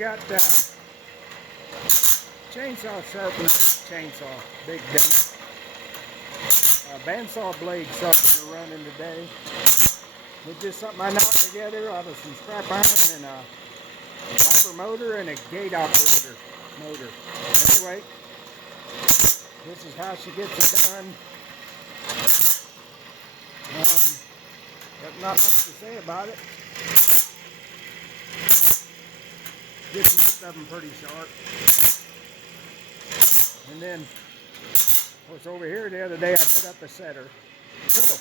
got chainsaw sharpener, chainsaw, big bender. Bandsaw blade sharpener running today. It's just something I knocked together out of some scrap iron and a rubber motor and a gate operator motor. Anyway, this is how she gets it done. Got not much to say about it. Gets most of them pretty sharp. And then, of course, over here the other day I put up a setter. So,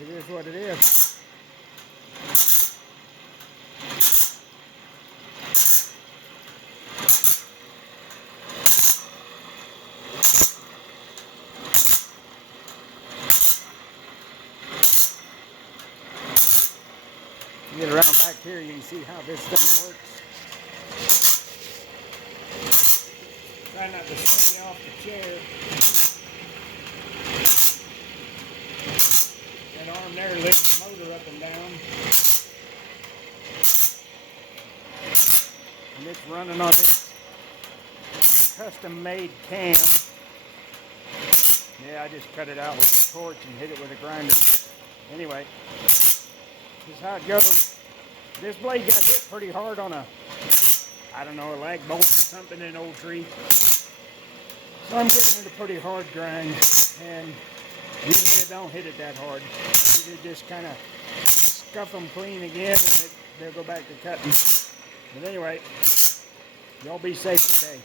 it is what it is. Get around back here, you can see how this thing works. Try not to swing you off the chair. That arm there lifts the motor up and down. And it's running on this custom-made cam. Yeah, I just cut it out with a torch and hit it with a grinder. Anyway, this is how it goes. This blade got hit pretty hard on a lag bolt or something in an old tree. So I'm giving it a pretty hard grind, and usually I don't hit it that hard. Usually just kind of scuff them clean again, and they'll go back to cutting. But anyway, y'all be safe today.